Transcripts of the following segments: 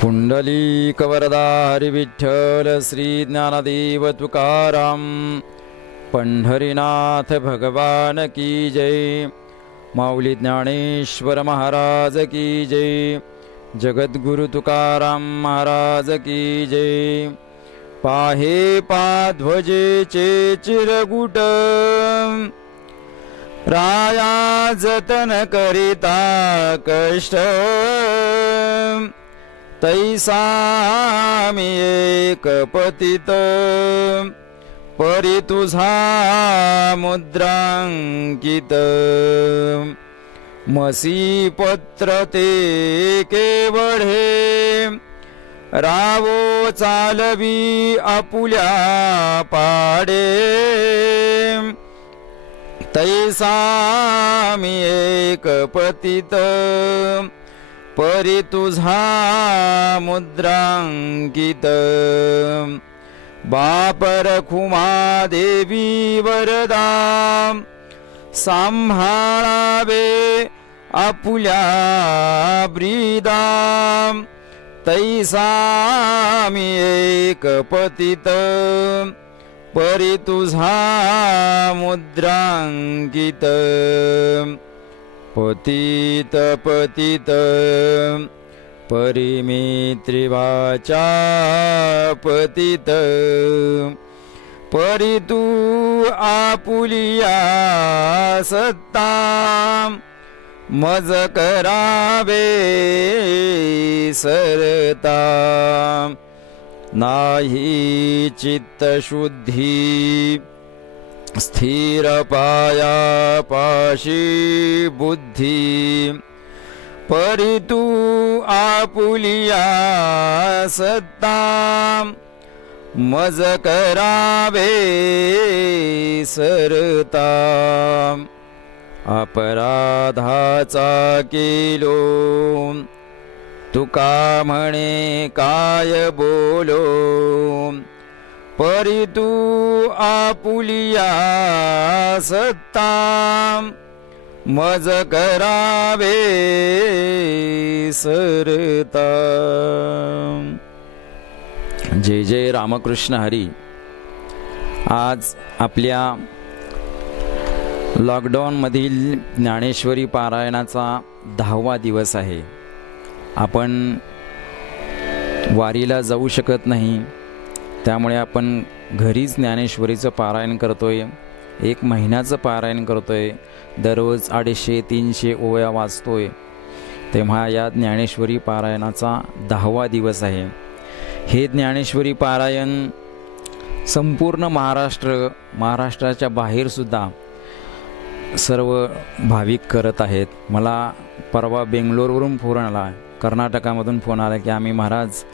पुंडलीक वरदा हरी विठ्ठल श्री ज्ञानदेव तुकाराम पंढरीनाथ भगवान की जय। माऊली ज्ञानेश्वर महाराज की जय। जगद्गुरु तुकाराम महाराज की जय। पाहे पाध्वजेचे चिरगुट राया जतन करिता कष्ट तैसा मी एक पतित परी तुझा मुद्रांकित मसी पत्र ते केवढे रावो चालवी आपुल्या पाडे तैसा मी एक पतित परी तुझा मुद्रांकित बाप रखुमा देवी वरदा सांभाळावे आपुल्या ब्रीदा तैसा मी एक पतित परी तुझा मुद्रांकित पतित पतित परिमित्रिवाचा पतित परी तू आपुलिया सत्ता मज करावे सरता नाही चित्तशुद्धी स्थिर पाया पाशी बुद्धी परी तू आपुलिया सत्ता मज करावे सरता अपराधाचा केलो तुका म्हणे काय बोलो परी तू आपुलिया सत्ता मज करावे सरता। जय जय रामकृष्ण हरी। आज आपल्या लॉकडाऊन मधील ज्ञानेश्वरी पारायणाचा 10वा दिवस आहे। आपण वारीला जाऊ शकत नाही, त्यामुळे आपण घरीच ज्ञानेश्वरीचं पारायण करतोय। 1 महिन्याचं पारायण करतोय। दररोज 250-300 ओव्या वाचतोय। तेव्हा या ज्ञानेश्वरी पारायणाचा 10वा दिवस आहे। हे ज्ञानेश्वरी पारायण संपूर्ण महाराष्ट्राच्या बाहेर सुद्धा सर्व भाविक करत आहेत। मला परवा बेंगलोरवरून फोन आला, कर्नाटकामधून फोन आला की आम्ही महाराज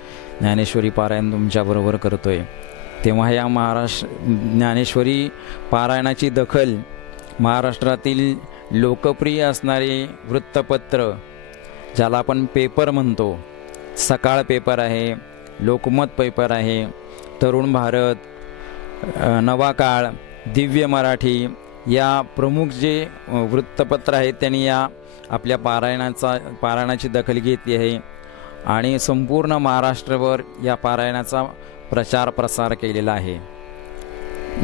ज्ञानेश्वरी पारायण तुमच्याबरोबर करतोय। तेव्हा या ज्ञानेश्वरी पारायणाची दखल महाराष्ट्रातील लोकप्रिय असणारे वृत्तपत्र, ज्याला आपण पेपर म्हणतो, सकाळ पेपर आहे, लोकमत पेपर आहे, तरुण भारत, नवा काळ, दिव्य मराठी, या प्रमुख जे वृत्तपत्र आहेत त्यांनी या आपल्या पारायणाची दखल घेतली आहे आणि संपूर्ण महाराष्ट्रभर या पारायणाचा प्रचार प्रसार केलेला आहे।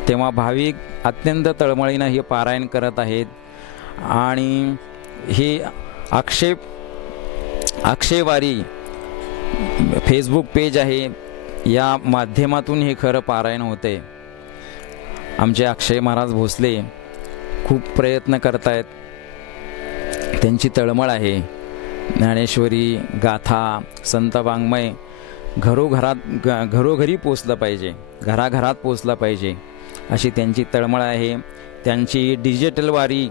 तेव्हा भाविक अत्यंत तळमळीनं हे पारायण करत आहेत आणि हे अक्षयवारी फेसबुक पेज आहे, या माध्यमातून हे खरं पारायण होते। आमचे अक्षय महाराज भोसले खूप प्रयत्न करतायत, त्यांची तळमळ आहे। ज्ञानेश्वरी गाथा, संत वाङ्मय घरोघरी पोचलं पाहिजे, घराघरात पोचलं पाहिजे, अशी त्यांची तळमळ आहे। त्यांची डिजिटल वारी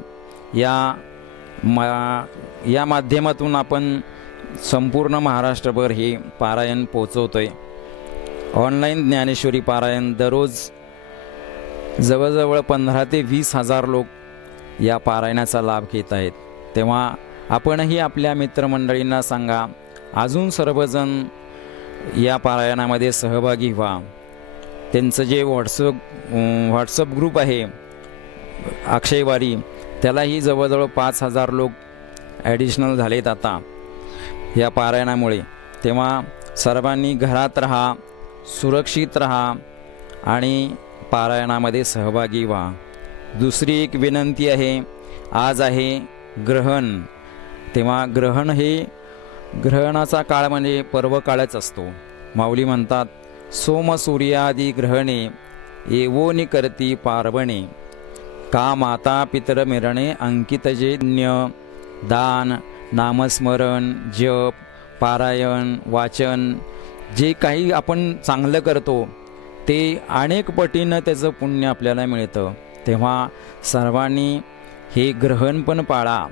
या माध्यमातून आपण संपूर्ण महाराष्ट्रभर हे पारायण पोचवतोय। ऑनलाईन ज्ञानेश्वरी पारायण दररोज जवळजवळ 15,000 ते 20,000 लोक या पारायणाचा लाभ घेत आहेत। तेव्हा आपणही आपल्या मित्रमंडळींना सांगा, अजून सर्वजण या पारायणामध्ये सहभागी व्हा। त्यांचं जे व्हॉट्सअप ग्रुप आहे अक्षयवारी, त्यालाही जवळजवळ 5,000 लोक ॲडिशनल झालेत आता या पारायणामुळे। तेव्हा सर्वांनी घरात राहा, सुरक्षित राहा आणि पारायणामध्ये सहभागी व्हा. दुसरी एक विनंती आहे, आज आहे ग्रहण. तेव्हा ग्रहण हे ग्रहणाचा काळ म्हणजे पर्व काळच असतो. माऊली म्हणतात, सोम सूर्यादी ग्रहणे एवोनी करती पार्वणे, का माता पितर मिरणे अंकितजेन्य. दान, नामस्मरण, जप, पारायण, वाचन जे काही आपण चांगलं करतो ते अनेक पटीनं त्याचं पुण्य आपल्याला मिळतं. तेव्हा सर्वांनी हे ग्रहण पण पाळा.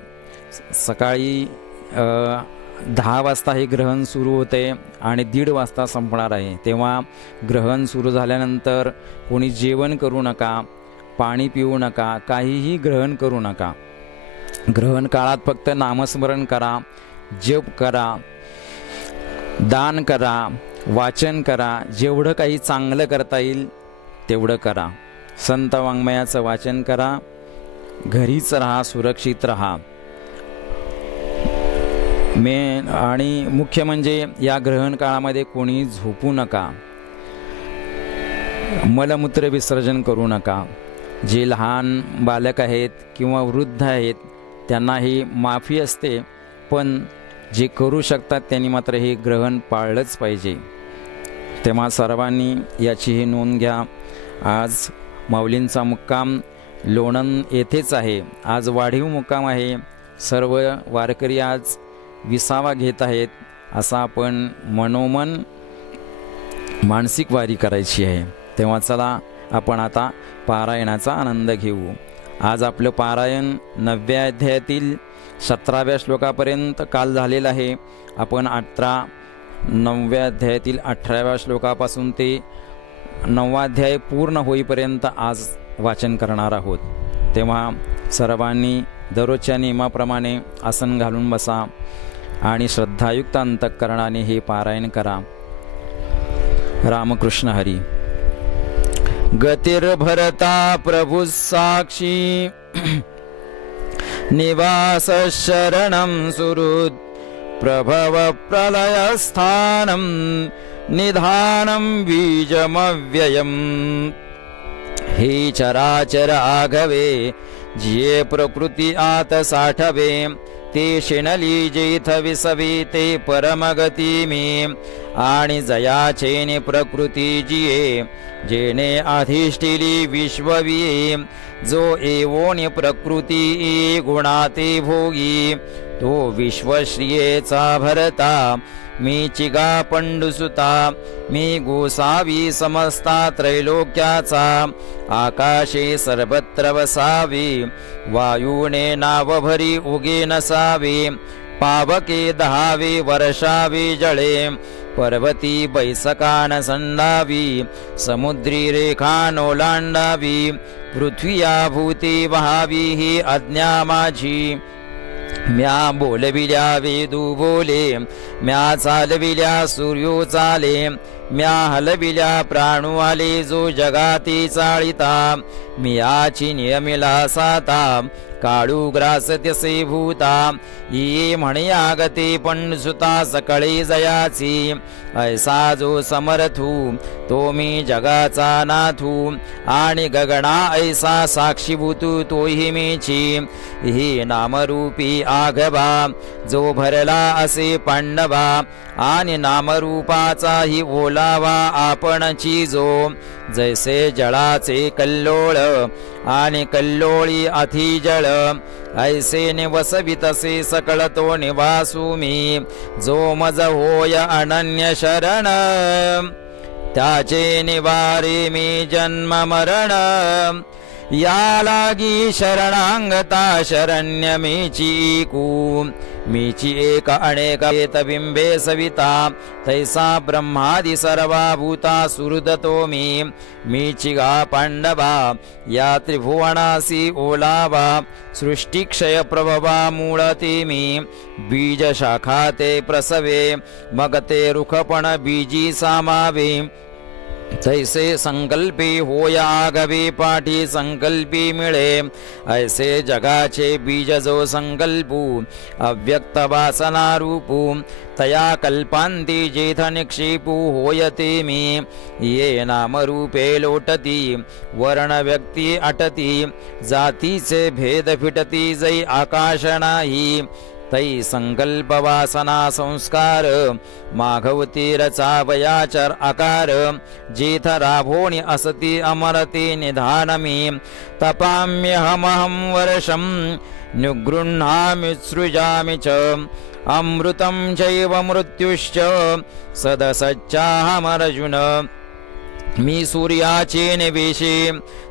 सकाळी 10 वाजता हे ग्रहण सुरू होते आणि 1:30 वाजता संपणार आहे. तेव्हा ग्रहण सुरू झाल्यानंतर कोणी जेवण करू नका, पाणी पिऊ नका, काहीही ग्रहण करू नका. ग्रहण काळात फक्त नामस्मरण करा, जप करा, दान करा, वाचन करा. जेवढं काही चांगलं करता येईल तेवढं करा. संत वाङ्मयाचं वाचन करा, घरीच राहा, सुरक्षित राहा. आणि मुख्य म्हणजे या ग्रहण काळामध्ये कोणी झोपू नका, मलमूत्र विसर्जन करू नका. जे लहान बालक आहेत किंवा वृद्ध आहेत त्यांना ही माफी असते, पण जे करू शकतात त्यांनी मात्र हे ग्रहण पाळलंच पाहिजे. तेव्हा सर्वांनी याचीही नोंद घ्या. आज माऊलींचा मुक्काम लोणंद येथेच आहे. आज वाढीव मुक्काम आहे. सर्व वारकरी आज विसावा घेत आहेत. असा आपण मनोमन मानसिक वारी करायची आहे. तेव्हा चला आपण आता पारायणाचा आनंद घेऊ. आज आपलं पारायण 9व्या अध्यायातील 17व्या श्लोकापर्यंत काल झालेलं आहे. आपण 9व्या अध्यायातील 18व्या श्लोकापासून ते 9वा अध्याय पूर्ण होईपर्यंत आज वाचन करणार आहोत. तेव्हा सर्वांनी दररोजच्या नियमाप्रमाणे आसन घालून बसा आणि श्रद्धायुक्त अंतःकरणाने हे पारायण करा. रामकृष्ण हरी. गतिर्भरता प्रभु साक्षी, निवास शरणं सुहृद, प्रभव प्रलयस्थानं निधानं बीजमव्ययम्. हे चराचर आघवे, जिये प्रकृती आत साठवे, ते शिणली जेथ विसवी ते परमगती मी. आणि जयाचेने प्रकृती जिये, जेने अधिष्ठिली विश्वविये. जो एवोनी प्रकृती गुणाते भोगी, तो विश्वश्रियेचा भरता. मी चिगा पंडुसुता, मी गोसावी समस्ता त्रैलोक्याचा. आकाशे सर्वत्र वसावी, वायूने नाव भरी उगे नसावे. पावके दहावे वर्षावे जळे, पर्वती बैसकान संडावी. समुद्री रेखा ओलांडावी, पृथ्वीया भूती वहावी ही आज्ञा माझी. म्या बोलविल्या वेदू बोले, म्या चालविल्या सूर्यो चाले. म्या हलविल्या प्राणू आले, जो जगाती चाळिता. मियाची नियमिला साता, काळू ग्रास त्यसे भूता. ये म्हणे आगते पंडसुता, सकळे जयाची. ऐसा जो समर्थू, तो मी जगाचा नाथू. आणि गगना ऐसा साक्षीभूतू, तोही मीची. ही नामरूपी आघवा, जो भरला असे पांडवा. आणि नामरूपाचा ही ओलावा आपणची जो. जैसे जळाचे कल्लोळ, आणि कल्लोळी अति जळ. ऐसे निवसवितसे सकळ तो निवासू मी. जो मज होय अनन्य शरण, त्याचे निवारे मी जन्म मरण. या लागी शरणांगता शरण्य मीची कू. मीची एक अनेक बिंबे सविता. तैसा ब्रह्मादि सर्वा भूता सुहृदतो मी. मीची गा पांडवा, या त्रिभुवनासी ओलावा. सृष्टी क्षय प्रभवा मूळते मी. बीज शाखा ते प्रसवे, मग ते रुखपण बीजी सामावे. तैसे संकल्पी होया आगवे पाठी संकल्पी मिळे ऐसे जगाचे बीज जो संकल्पू अव्यक्त वासना रूपू तया कल्पांती जेथ निक्षेपू होयते मी ये नाम रूपे लोटती वर्ण व्यक्ती अटती जातीचे भेद फिटती जै आकाश नाही तै संकल्प वासना संस्कार माघवती रचावयाचर आकार जेथ राभोणी असती अमरते निधानमी तपाम्यहमहं वर्षं निगृह्णामि सृजामि च अमृतं चैव मृत्युश्च सदसच्चाहमर्जुन मी सूर्याचे निवेशे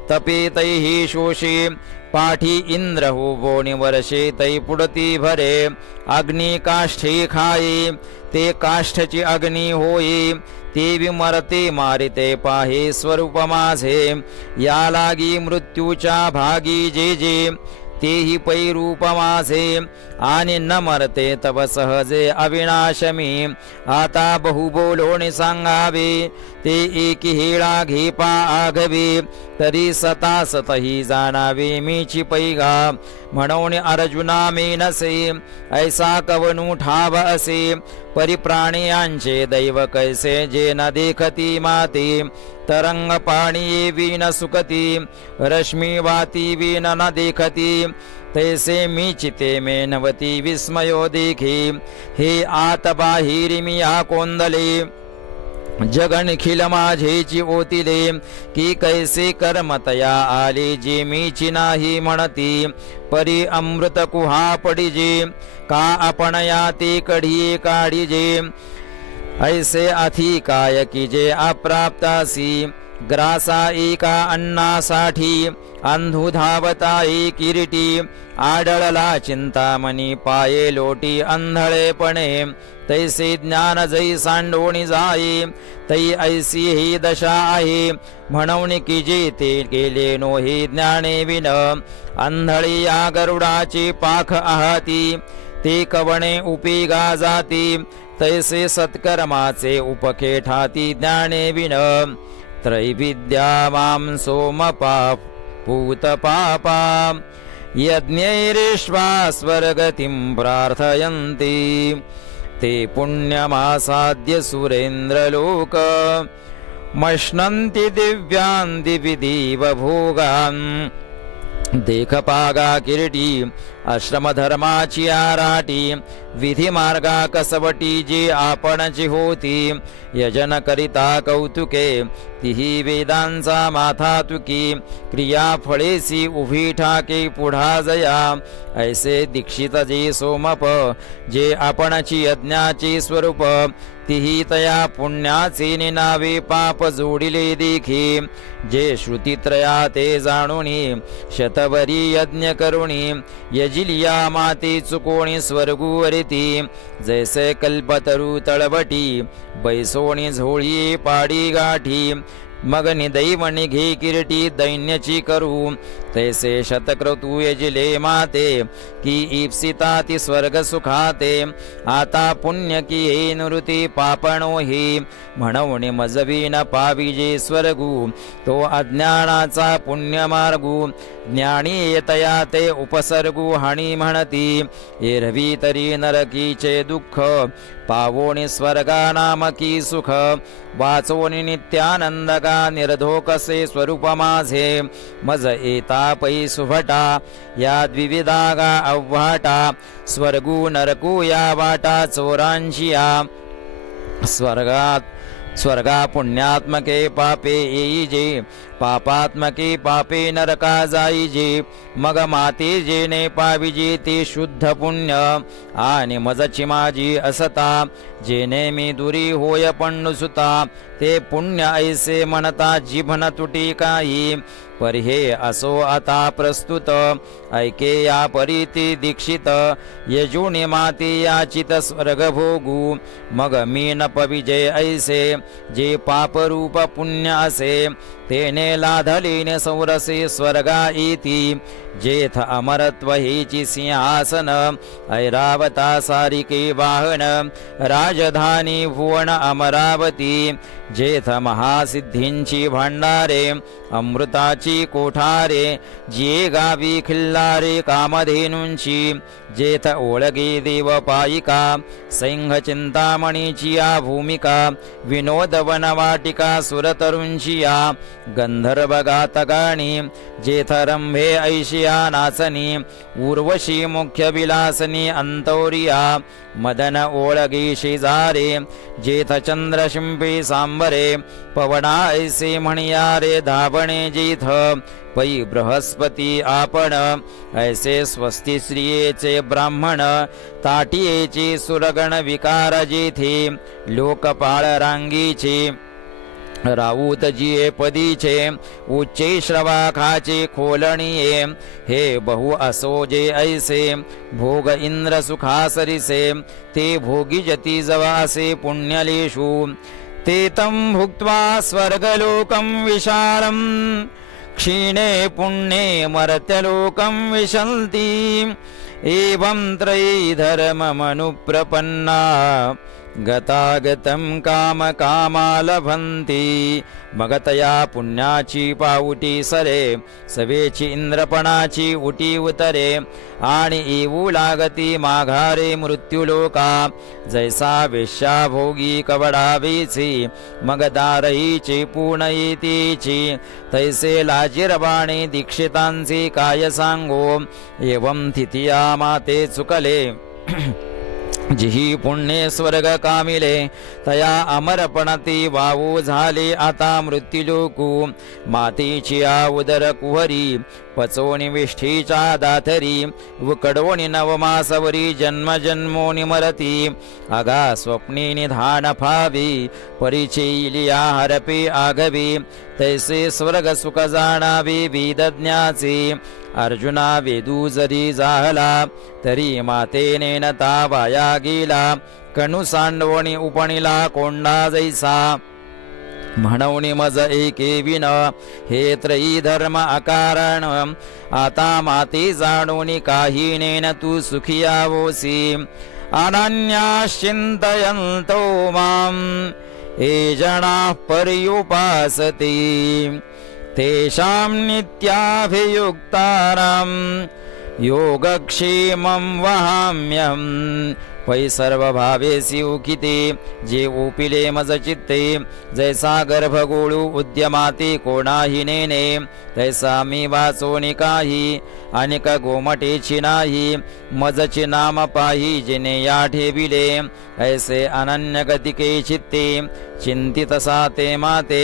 तपेतैः शोषे पाठी इंद्र हो बोणी वर्षे तै पुडती भरे अग्नी काष्ठे खाये ते काष्ठची अग्नी होई ते विमरते मारिते पाहे स्वरूप माझे या लागी मृत्यूच्या भागी जे जे तेही पै रूप माझे आणि न मरते तव सहजे अविनाशमी आता बहु बोलोणी सांगावे ते एकी हेळा घेपा आघवे तरी सता सतही जाणावे मीची पैगा म्हणून अर्जुना मेनसे ऐसा कवनु ठाव असे परिप्राणियांचे दैव कैसे जे न देखती माते तरंग पाणी विन सुकती रश्मी वाती विन न देखती तैसे मी चिते में नवती विस्मयो देखी हे आत बाहिरी मी या कोंदले जगन खिल माझेची ओतिले की कैसे कर्मतया आले जे मीची नाही म्हणती परी अमृत कुहा पडिजे का आपण या ते कढी काढिजे ऐसे अथी काय की जे अप्राप्तासी ग्रासा एका अन्नासाठी अंधू धावता किरीटी आडळला चिंतामणी पाये लोटी अंधळेपणे तैसे ज्ञान जै सांडोणी जाई तै ऐसी ही दशा आहे म्हणून की जे ते केले नो हे ज्ञाने विन अंधळी या गरुडाची पाख आहती ते कवणे उपेगा जाती तैसे सत्कर्माचे उपखे ठाती ज्ञाने विन त्रैविद्या मां सोमपाप पूत पापा यज्ञैरेष्वा स्वर्गतिं प्रार्थयन्ति ते पुण्यमासाद्य सुरेन्द्रलोक मश्नन्ति दिव्यान् दिविदीव भोगान् देखपागा किरीटी आश्रम धर्माची आराटी विधी मार्गा कसवटी जी आपणची होती यजन करिता कौतुके तिही वेदांचा माथा तुकी क्रिया फळेसी उभी ठाके पुढा जया ऐसे दीक्षित जे सोमप जे आपणची यज्ञाचे स्वरूप तिही तया पुण्याचे निनावे पाप जोडिले देखी जे श्रुतित्रया ते जाणुनी शतवरी यज्ञ करुणी यजिलिया माते चुकोणी स्वर्गुवरिती जैसे कल्पतरू तळवटी बैसोणी झोळी पाडी गाठी मग निदैवणी घे किरीटी दैन्यची करू तैसे शतक्रतु यजिले माते की ईप्सिता ती स्वर्ग सुखाते आता पुण्य की हे निवृत्ती पापणो ही म्हणून मजवी न पाविजे स्वर्गू तो अज्ञानाचा पुण्य मार्गू ज्ञानी येतया ते उपसर्गू हाणी म्हणती एरवी तरी नरकीचे दुःख पावोणी स्वर्गा नामकी सुख वाचोनी नित्यानंदका निर्धोकसे स्वरूप माझे मज येता पै सुभटा या द्विविधागा अव्वाटा स्वर्गू नरकू या वाटा चोरांची या स्वर्गा पुण्यात्मके पापे येईजे पापात्मके पापे नरका जाईजे मग माते जेने पाविजे ते शुद्ध पुण्य आणि मजची माझी असता जेने मी दुरी होय पण्णुसुता ते पुण्य ऐसे म्हणता जिभन तुटी काही पर हे असो आता प्रस्तुत ऐके या परीती दीक्षित यजुने माते याचित स्वर्ग भोगू मग मी न पविजय ऐसे जे पापरूप पुण्य असे तेने लाधलीने संरसे स्वर्गा इति जेथ अमरत्व हेची सिंहासन ऐरावता सारिके वाहन राजधानी भुवन अमरावती जेथ महासिद्धींची भांडारे अमृताची कोठारे जे गावी खिल्लारे कामधेनूंची जेथ ओळगे देव पायिका सैंघ चिंतामणीची या भूमिका विनोद वनवाटिका सुरतरुंची या गंधर्व गातगाणी जेथ रंभे ऐशिया नाचनी उर्वशी मुख्य विलासनी अंतौरिया मदन ओळगे शेजारे जेथ चंद्र शिंपे सांबरे पवना ऐसे म्हणिया रे धावणे जेथ पै बृहस्पती आपण ऐसे स्वस्ती स्त्रियेचे ब्राह्मण ताटियेचे सुरगण विकार जेथे लोकपाळ रांगीचे राऊत जिये पदीचे उच्चे श्रवाखाचे खोलणीये हे बहु असो जे ऐसे भोग इंद्र सुखासरिसे ते भोगी जती जवासे पुण्यलेषु ते तं भुक्त्वा स्वर्गलोकं विशालम् क्षीणे पुण्ये मर्त्यलोकं विशन्ति एवं त्रयी धर्ममनुप्रपन्ना गतागतं काम कामा लभन्ति मगतया पुण्याची पाऊटी सरे सवेची इंद्रपणाची उटी उतरे आणि येऊ लागती माघारे मृत्युलोका जैसा वेश्या भोगी कवडावीची मग दारहीची पूर्ण येतीची तैसे लाजिरवाणे दीक्षितांचे काय सांगो एवं थितिया माते चुकले जिही पुण्ये स्वर्ग कामिले तया अमरपणती वावू झाले आता मृत्युलोकू मातीची उदर कुहरी पचोनी विष्ठीच्या दाथरी उकडवणी नवमासवरी जन्म जन्मोनी मरती अगा स्वप्नी निधान फावी परिचैलिया हरपे आगवी तैसे स्वर्ग सुख जाणावे वेदज्ञाचे अर्जुना वेदू जरी जाहला तरी मातेने नता वाया गेला कणू सांडवणी उपणीला कोंडा जैसा म्हणवणी मज एके विन हे त्रयी धर्म अकारण आता माते जाणोनी काही नेन तू सुखियावोसी अनन्याश्चिंतयन्तो मां ये जनाः पर्युपासते तेषां नित्याभियुक्तानां योगक्षेमं वहाम्यहं पै सर्वभावेसी उकिते जे उपिले मज चित्ते जैसा गर्भगोळू उद्यमाते कोणाही नेने तैसा मी वाचोनी काही अनेक गोमटेची नाही मजचे नाम पाही जिने या ठेविले ऐसे अनन्य गतिके चित्ते चिंतित साते माते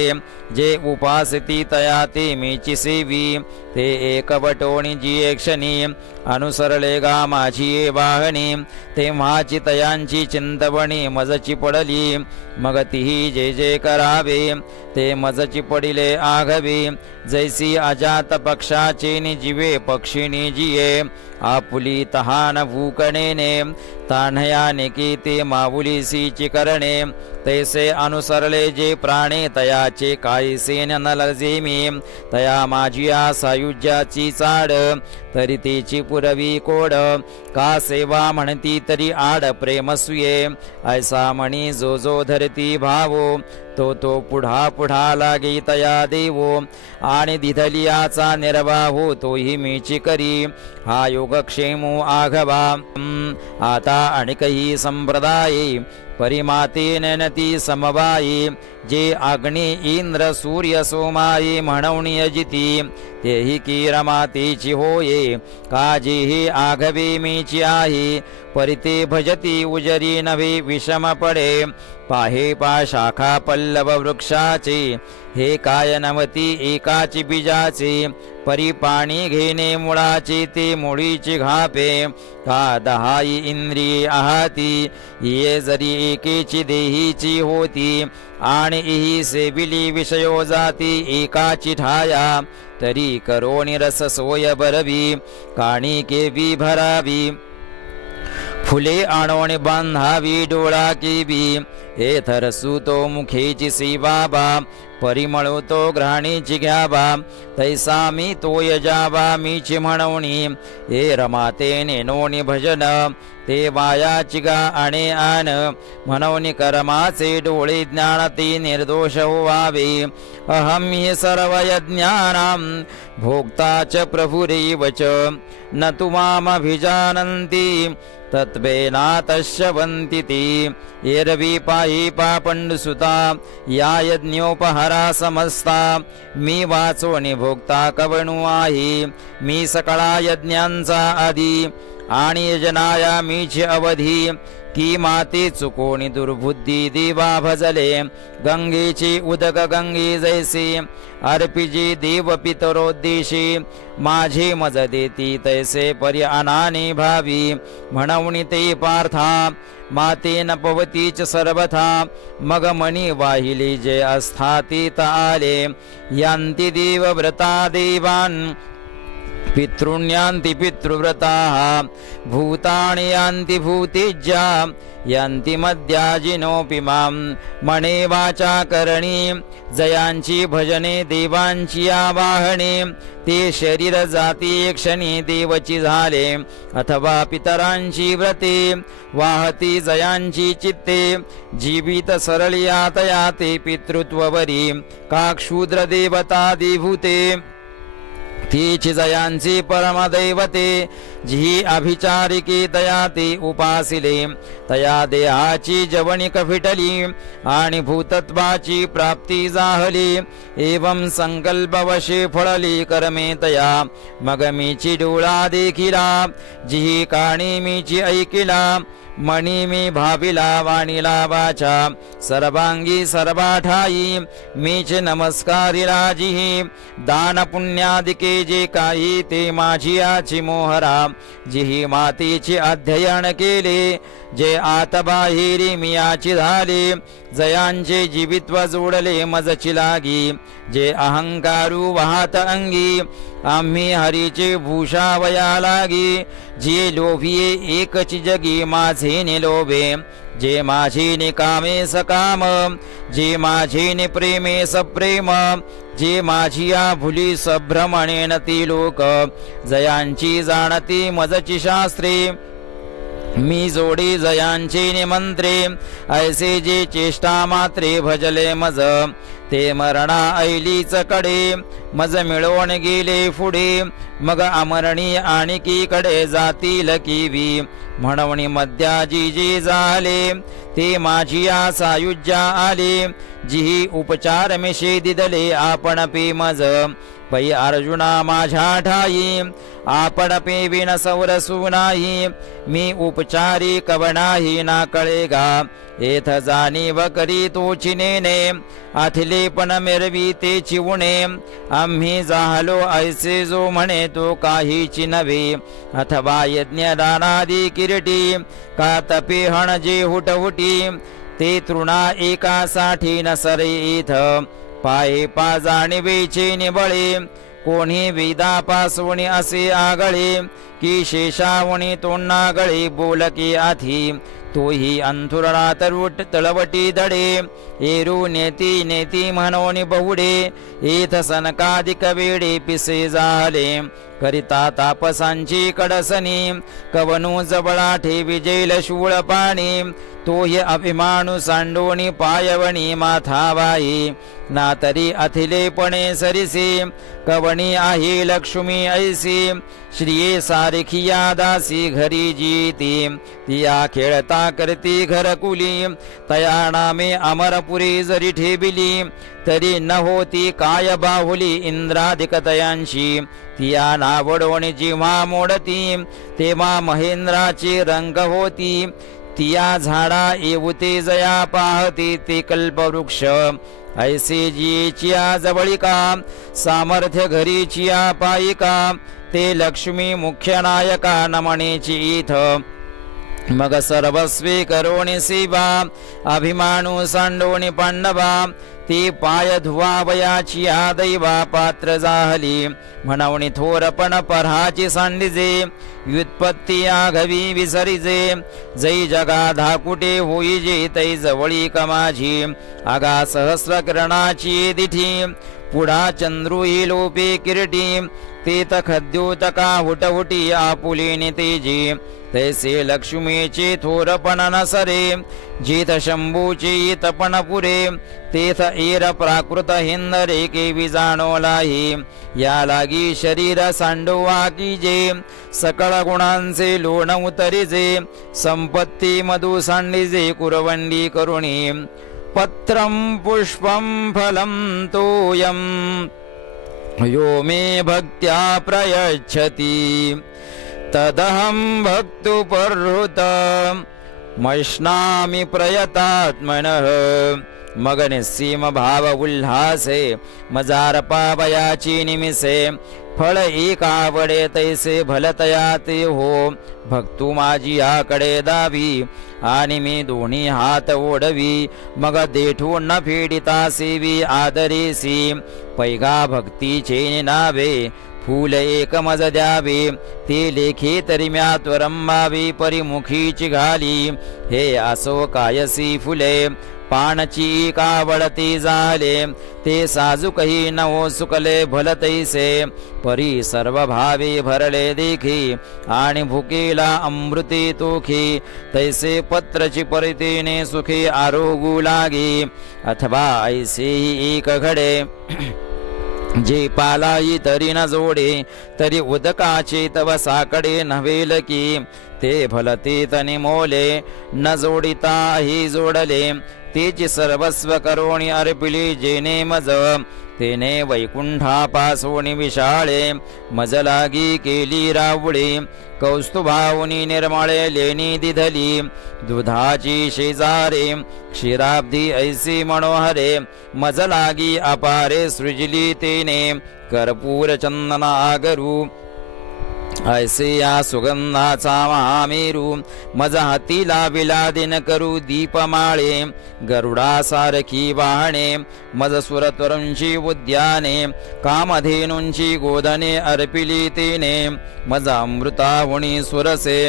जे उपासती तया ते मीची सेवी ते एकवटोणी जी क्षणी अनुसरले गा माझी वाहनी तेव्हाची तयांची चिंतवणी मजची पडली मग तीही जे जे करावे ते मजची पडिले आघवे जैसी अजात पक्षाचे निजीवे पक्षिणी जिये आपुली तहान भूकणेने तान्हयाने की ते माऊलीसीची करणे तैसे अनुसरले जे प्राणे तयाचे कायसे न लजेमी तया माझिया सायुज्याची चाड तरी तिची पुरवी कोड का सेवा म्हणती तरी आड प्रेमसुये ऐसा म्हणी जो जो धरती भावो तो पुढा पुढा लागे तया देवो आणि दिधलियाचा निर्वाहो तोही मीची करी हा योगक्षेमो आघवा आता अणिकही संप्रदाये परिमाते नती समवाये जे अग्नी इंद्र सूर्य सोमाये म्हणवणी अजिती तेही की रमातेची होये काजी हे आघवे मीची आहे परिते भजती उजरी नव्हे विषम पडे पाहे पा शाखा पल्लव वृक्षाचे हे काय नवती एकाची बीजाचे परी पाणी घेणे मुळाचे ते मुळीची घापे का दहाई इंद्रिये आहाती ये जरी एकेची देहीची होती आणि ही सेविली विषयो जाती एकाची ठाया तरी करोनी रस सोय बरवी काणी केवी भरावी फुले आणोणी बांधावी डोळा केवी एथर सुतो मुखेची सी बाबा परिमळो तो ग्रहणीची घ्यावा तैसा मी तो यजावा मीची म्हणवणी ए रमाते नेनोणी भजन ते वायाची गा आणि आन म्हणवणी कर्माचे डोळे ज्ञान ती निर्दोष व्हावे अहम हि सर्व यज्ञानां भोक्ताच प्रभुरेवच न तु मामभिजानन्ति तत्वेनातश्यवन्ति ती एरवी पायी पापंडुसुता या यज्ञोपहरा समस्ता मी वाचोनी भोक्ता कवणू आहे मी सकळा यज्ञांचा आधी आणि यजनाया मीची अवधी की माते चुकोणी दुर्बुद्धी देवा भजले गंगेची उदक गंगे जैसे अर्पिजी देव पितरोद्देशी माझे मज देती तैसे पर्यानाने भावी म्हणवणी ते पार्था मातेन पवतीच सर्वथा मग मणी वाहिली जे अस्थातीत आले यांती देव व्रता देवान पितृण्यांति पितृव्रताः भूतानि यान्ति भूतिज्या यान्ति मद्याजिनोऽपि मां मणे वाचा करणी जयांची भजने देवांची आवाहने ते शरीर जाती क्षणी देवची झाले अथवा पितरांची व्रते वाहती जयांची चित्ते जीवित सरळी यातयाते पितृत्ववरी का क्षुद्र देवतादिभूते तीच जयांची परमदैवते जी अभिचारिकी तया ते उपासिले तया देहाची जवणिक फिटली आणि भूतत्वाची प्राप्ती जाहली एवं संकल्पवशे फळली कर्मे तया मग मीची डोळा देखिला जी काणी मीची ऐकिला मणी मी भाविला वाणीला वाचा सर्वांगी सर्वाठाई मीच नमस्कारिला जिही दान पुण्यादिके जे काही ते माझी आची मोहरा जिही मातीची अध्ययन केले जे आत बाहेरी मियाची झाले जयांचे जीवित्व जोडले मजची लागी जे अहंकारू वाहत अंगी आम्ही हरीचे भूषावया लागी जे लोभिये एकची जगी माझे निलोभे जे माझे निकामे सकाम जे माझे निप्रेमे सप्रेम जे माझिया भुली सभ्रमणेन ती लोक जयांची जाणती मजची शास्त्रे मी जोडी जयांचे निमंत्रे ऐसे जे चेष्टा मात्रे भजले मज ते मरणा ऐलीच कडे मज मिळवून गेले पुढे मग अमरणी आणिकी कडे जातील किवी म्हणवणी मध्याजी जे झाले ते माझिया सायुज्या आले जी उपचार मिशे दिदले आपण पे मज पै अर्जुना माझ्या ठाई आपण पे विन सौरसू नाही मी उपचारी कवनाही ना कळेगा एथ जाणीव करी तो चिनेने अथिले पण मिरवी ते चिवणे आम्ही जाहलो ऐसे जो म्हणे तो काहीची नव्हे अथवा यज्ञदानादी किरीटी का तपे हण जे हुटहुटी ते तृणा एकासाठी नसरे इथ पाये पा जाणीवेचे निबळे कोणी वेदापासवणी असे आगळे की शेषावणी तोंडागळे बोलके आधी तोही अंथुरणा तळवटी दडे एरू नेती नेती म्हणून बहुडे एथ सनकादिक वेडे पिसे झाले करिता तापसांची कडसनी कवनू जबळा ठेवी जेल शूळ पाणी तोही अभिमानू सांडोणी पायवणी माथावाई ना तरी अथिलेपणे सरिसे कवणी आहे लक्ष्मी ऐसी श्रिये सारखिया दासी घरी जीती तिया खेळता करती घरकुली तया नामे अमरपुरी जरी ठेविली तरी न होती काय बाहुली इंद्राधिक तयांशी तिया नावडवणी जिव्हा मोडती तेव्हा महेंद्राची रंग होती तिया झाडा येऊते जया पाहती ते कल्पवृक्ष ऐसे जीचिया जवळिका सामर्थ्य घरीचिया पायिका ते लक्ष्मी मुख्य नायका नमणेची इथ मग सर्वस्वी करोणी शिवा अभिमानू सांडोणी पांडवा ती पाय धुवावयाची आदैवा पात्र जाहली म्हणवणी थोरपण परहाची सांडिजे व्युत्पत्ती आघवी विसरिजे जै जगा धाकुटे होईजे तै जवळी कमाझी आगा सहस्र किरणाची दिठी पुढा चंद्रुही लोपे किरटी तेत खद्योतका हुटहुटी आपुलीने तेजी तैसे लक्ष्मीचे थोरपण नसरे जिथ शंभूचे तपण पुरे तेथ एर प्राकृत हिंदरे के विजाणोलाही या लागी शरीर सांडोवा कीजे सकळ गुणांचे लोण उतरिजे संपत्ती मधु सांडिजे कुरवंडी करुणी पत्रं पुष्पं फलं तोयं यो मे भक्त्या प्रयच्छति तदहं भक्तुपर्हृत मैष्णामि प्रयतात्मनः मग निस्सीम भाव उल्हासे मजार पावयाची निमिसे फळ एक आवडे तैसे भलतया ते हो भक्तू माझी आकडे दावी आणि मी दोन्ही हात ओढवी मग देठून न फेडिता सेवी आदरेसी पैगा भक्तीचे नावे फूल एक मज द्यावे ते लेखे तरी म्या त्वरंबावी परिमुखीची घाली हे असो कायसी फुले पाणची कावळती झाले ते साजूकही नवो सुकले भलतैसे परी सर्व भावे भरले देखी आणि भुकेला अमृती तोखी तैसे पत्रची परितीने सुखी आरोगू लागी अथवा ऐसेही एक घडे जे पालाई तरी न जोडे तरी उदकाचे तव साकडे नव्हेल की ते भलते तनी मोले न जोडिता ही जोडले तेची सर्वस्व करोणी अर्पिली जेने मज तेने वैकुंठापासून विशाळे मज लागी केली रावळी कौस्तुभावनी निर्मळे लेणी दिधली दुधाची शेजारे क्षीराब्धी ऐसी मनोहरे मज लागी अपारे सृजली तेने कर्पूर चंदन आगरू ऐसे या सुगंधाचा महामेरू मज हातीला विलादिन करू दीपमाळे गरुडासारखी वाहने मज सुरतरुंची उद्याने कामधेनूंची गोधने अर्पिली तेने मज अमृताहुणी सुरसे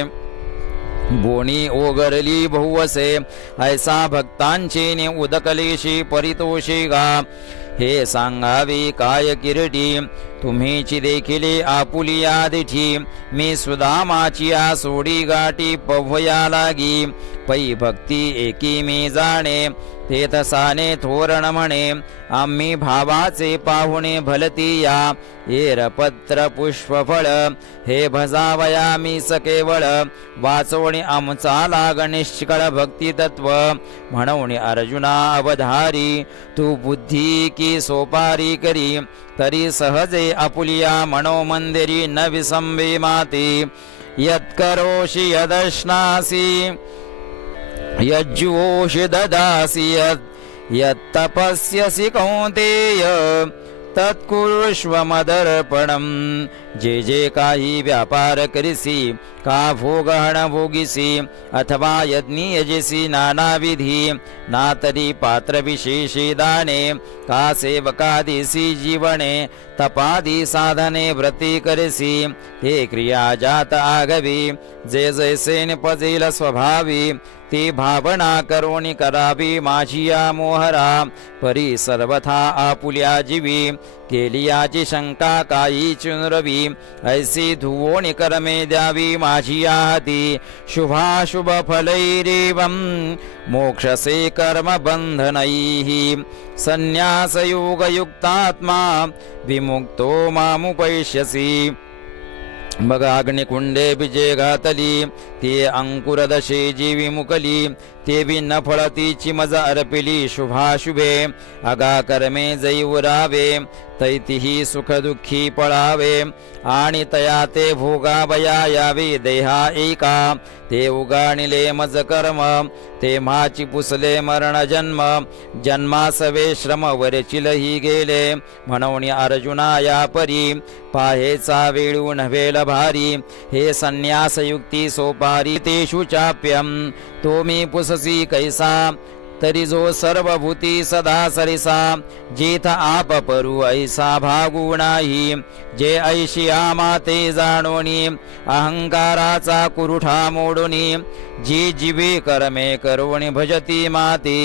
बोणी ओगरली बहुवसे ऐसा भक्तांची ने उदकलेशी परितोषी गा हे सांगावे काय किरटी तुम्हीची देखिले आपुलिया दिठी मी सुदामाची आ सोडी गाठी पव्हया लागी पै भक्ती एकी मी जाणे ते तसाने थोरण म्हणे आम्ही भावाचे पाहुणे भलती या एरपत्र पुष्पफळ हे भजावया मी सकेवळ वाचवणे आमचा लाग निष्कळ भक्ती तत्व म्हणून अर्जुना अवधारी तू बुद्धी की सोपारी करी तरी सहजे आपुलिया मनोमंदिरी न विसंबे माती यत्करोषि यदश्नासी यज्जुषि ददासि यत्तपस्यसि कौन्तेय तत्कुरुष्व मदर्पणम जे जे काही व्यापार करिसी का भोगहण भोगिसी अथवा यज्ञी यजेसी नाना विधी ना तरी पात्र विशेषी दाने का सेवकादिसी जीवने तपादी साधने व्रती करिसी हे क्रिया जात आगवी जे जैसे निपजेल स्वभावी ती भावना करोनी करावी माझिया मोहरा परी सर्वथा आपुल्या जीवी केलियाची शंका काही चुनरवी ऐसी धुवोणी कर्मे द्यावी माझिया हाती शुभाशुभ फलैरेवं मोक्षसे कर्म बंधनैः संन्यास योग युक्तात्मा विमुक्तो मामुपैष्यसि मग अग्निकुंडे बीजे घातली ती अंकुरदशे जीवी मुकली तेवी न फळतीची मज अर्पिली शुभाशुभे अगा कर्मे जै उरावे तैतिही सुख दुःखी पळावे आणि तया ते भोगावया यावे देहा एका ते उगाणिले मज कर्म ते माची पुसले मरण जन्म जन्मासवे श्रम वरचिलही गेले म्हणून अर्जुना या परी पाहेचा वेळू नव्हेल भारी हे संन्यास युक्ती सोपारी तेषु चाप्यम तो मी पुससी कैसा तरी जो सर्वभूती सदा सरिसा जेथ आप परू ऐसा भागू नाही जे ऐशी आमाते जाणोनी अहंकाराचा कुरुठा मोडोनी जी जीवे कर्मे करोणी भजती माते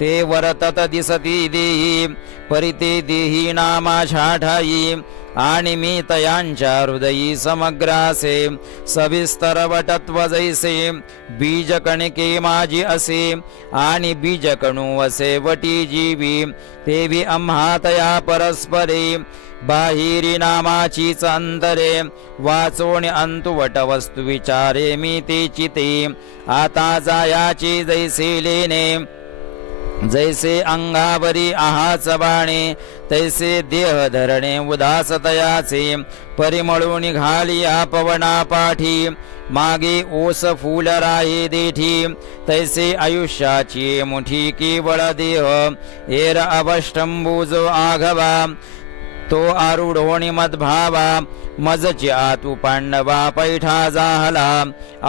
ते वरतत दिसती देही परिते देही नामा ठाई आणि मी तयांच्या हृदयी समग्रासे सविस्तर वटत्व जैसे बीज कणके माझी असे आणि बीज कणू असे वटी जीवी तेवी आम्हा तया परस्परे बाहिरी नामाचीच अंतरे वाचोणी अंतुवट वस्तू विचारे मी ते चिते आता जायाची जैसे लेणे जैसे अंगावरी आहाच बाणे तैसे देह धरणे उदास तयाचे परिमळून घालिया पवना पाठी मागे ओस फूल राहे देठी तैसे आयुष्याची मुठी केवळ देह एरा अवष्टंबूजो आघवा तो आरूढोणी मद्भावा मजची आतु पांडवा पैठा जाहला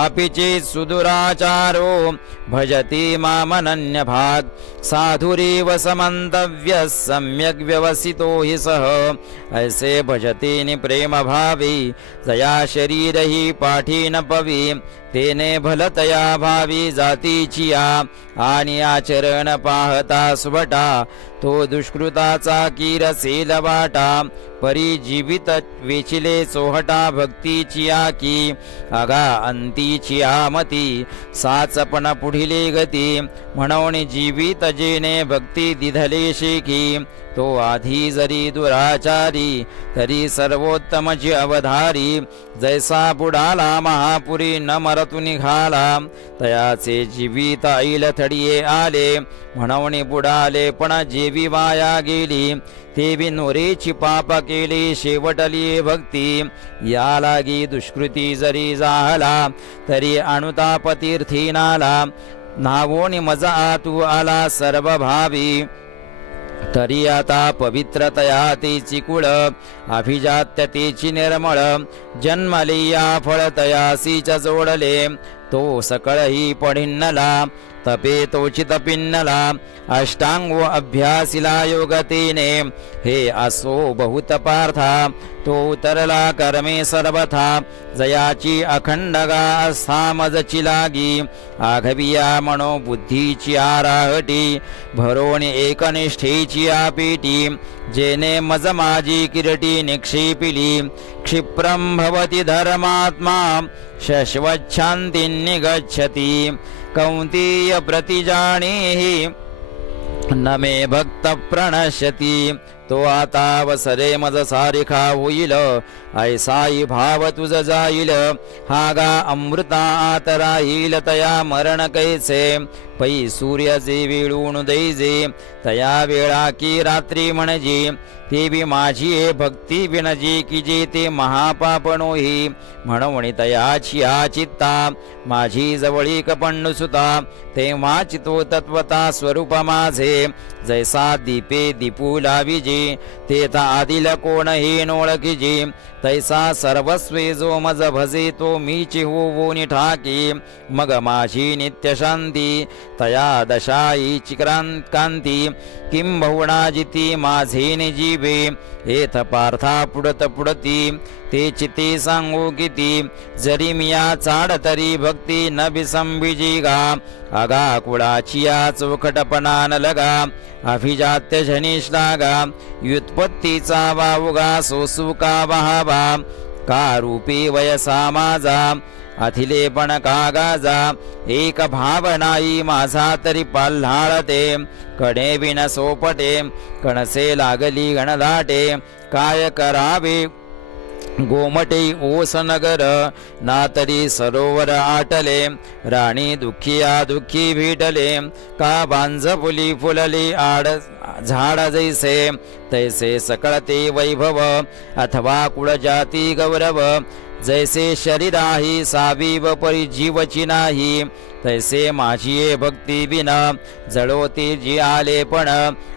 अपिचे सुदुराचारो भजती मामनन्य भाग साधुरीव समंतव्य सम्यक व्यवसितो हि सह ऐसे भजती प्रेम भावी जया शरीर ही पाठी न पवी तेने भलतया भावी जातीचिया आणि आचरण पाहता सुभटा तो दुष्कृताचा कीरसेल वाटा परी जीवित वेचिले चोहटा भक्तीची आकी अगा अंतीची आमती साचपण पुढिले गती म्हणून जीवित जेने भक्ती दिधले शेकी तो आधी जरी दुराचारी तरी सर्वोत्तम जी अवधारी जैसा बुडाला महापुरी न मरतु निघाला तयाचे जीवित ऐल थडिये आले म्हणून बुडाले पण जेवी वाया गेली तेवी नोरेची पाप केली शेवटली भक्ती या लागी दुष्कृती जरी जाहला तरी अनुताप तीर्थी नाला नावोनी मजा आतू आला सर्व भावी तरी आता पवित्रतया तेची कुळ अभिजात्य तेची निर्मळ जन्मलिया फळ तयासीच जोडले तो सकळही पढिन्नला तपे तोचित पिन्नला अष्टांगो अभ्यासिला योगतेने हे असो बहुत पार्था तो उतरला कर्मे सर्वथा जयाची अखंडगा अस्थामजची लागी आघविया मनो बुद्धीची आराहटी भरोण एकनिष्ठेची आपेटी जेने मज माझी किरटी निक्षेपिली क्षिप्रम भवति धर्मात्मा शश्वच्छान्ति निगच्छति कौन्तेय प्रतिजानीहि न मे भक्त प्रणश्यति तो आता वसरे मज सारिखा होईल ऐसाई भाव तुझ जाईल हागा अमृता आत राहील तया मरण कैसे पै सूर्याचे वेळून दैजे तया वेळा की रात्री म्हणजे तेवी माझी हे भक्ती विनजी की जे ते महापापणोही म्हणून तयाची चित्ता माझी जवळीक पण्णुसुता तेव्हा चितो तत्वता स्वरूप माझे जैसा दीपे दीपू लाविजे तेथा आदिल कोणही नोळखिजे तैसा सर्वस्वे जो मज भजे तो मीची होवोनी ठाकी मग माझी नित्य शांती तया दशाई चिक्रांती किंबहुना जिती माझे निजीवे एथ पार्था पुडत पुडती ते चिते सांगू किती जरी मिया चाड तरी भक्ती न बिसंबिजी गा आगा कुळाचिया चोखटपणा न लगा अभिजात्य झनीश लागा व्युत्पत्तीचा वावगा सोसू का वहावा का रूपी वयसा माझा अथिले पण का गाजा एक भावनाई माझा तरी पाल्हाळते कडे विन सोपटे कणसे लागली गणदाटे काय करावे गोमटे ओस नगर ना तरी सरोवर आटले राणी दुःखिया दुःखी भेटले का बांझ फुली फुलली आड झाड जैसे तैसे सकळते वैभव अथवा कुळ जाती गौरव जैसे शरीराही सावीव परी जीवची नाही तैसे माझी भक्ती बिन जळोती जी आले पण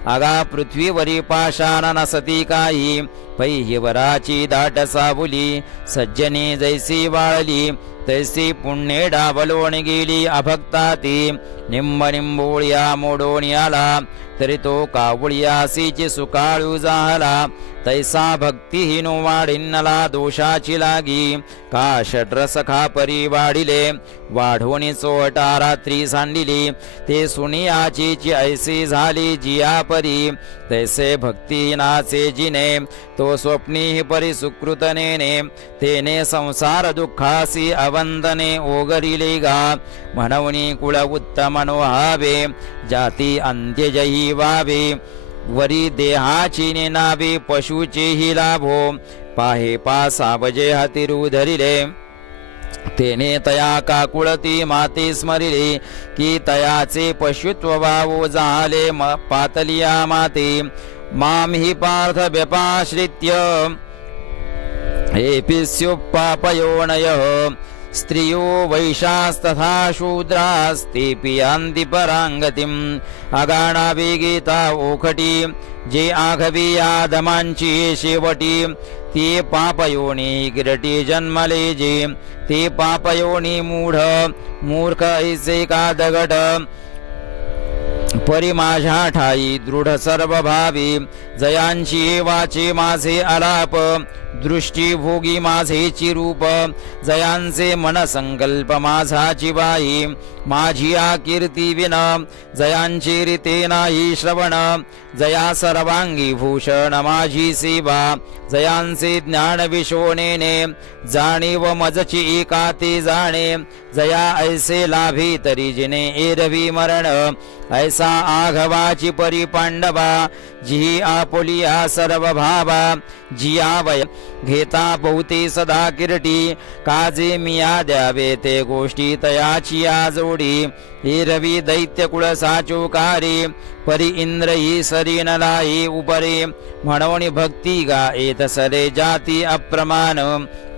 आगा पृथ्वीवरी पाषाण नसती काही पैहिवराची दाट सावली सज्जनी जैसी वाळली तैसी पुण्ये डाबलोण गेली अभक्ता ती निंब निंबोळ्या मोडोणी आला तरी तो कावळ्यासीची सुकाळू जाहला तैसा भक्तिहीनो वाढिन्नला दोषाची लागी का षड्रसखा परी वाढिले वाढोनी चोटा रात्री सांडिली ते सुनियाची ऐसी झाली जिया परी तैसे भक्तिहीनाचे जिने तो स्वप्नी परी सुकृतनेने तेने संसार दुःखासी अवंदने ओगरिले गा म्हणवनी कुळ उत्तमनो व्हावे जाती अंत्यजयी व्हावे वरी देहाची नेनावे पशुचेही लाभो पाहे पासावजे हाती धरिले तेने तया काकुळती माते स्मरिले की तयाचे पशुत्व वावो झाले पातलिया माते माम हि पार्थ व्यपाश्रित्य एपिस्युपापयोनयः स्त्रियो वैशास्तथा शूद्रास्तेऽपि यान्ति परांगतिम् अगाणा वेगीता ओखटी जे आघवी आदमांची शेवटी ते पापयोनी गिरटी जन्मले जे ते पापयोनी मूर्ख ऐसे का दगड परी माझ्या ठाई दृढ सर्व भावी जयांची वाचे माझे आलाप दृष्टी भोगी माझेची रूप जयांचे मन संकल्प माझाची बाई माझी कीर्ती विन जयांची रीते नाही श्रवण जया सर्वांगी भूषण माझी सेवा जयांचे ज्ञान विशोनेने जाणीव मजची एकाते जाणे जया ऐसे लाभी तरी जिने एरवी मरण ऐसा आघवाची परी पांडवा जी आपुलिया सर्व भावा जिया वय घेता बहुते सदा किरटी काजे मिया द्यावे ते गोष्टी तयाची जोडी हे रवी दैत्य कुळ साचोकारी परी इंद्र ही सरी नलाई उपरे म्हणून भक्ती गा येत सरे जाती अप्रमाण